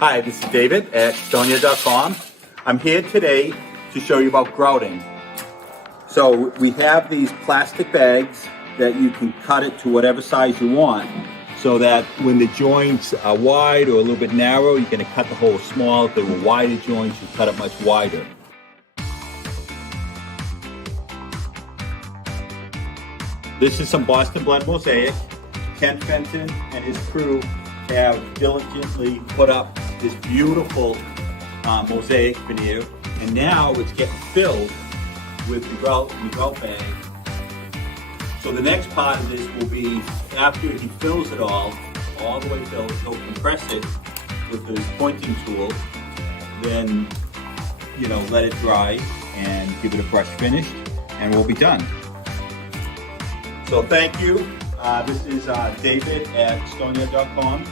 Hi, this is David at Stoneyard.com. I'm here today to show you about grouting. So we have these plastic bags that you can cut it to whatever size you want, so that when the joints are wide or a little bit narrow, you're going to cut the hole small. If they were wider joints, you cut it much wider. This is some Boston blend mosaic. Ken Fenton and his crew have diligently put up this beautiful mosaic veneer, and now it's getting filled with the grout bag. So the next part of this will be, after he fills it all the way filled, he'll compress it with his pointing tool, then let it dry and give it a brush finish, and we'll be done. So thank you. This is David at Stoneyard.com.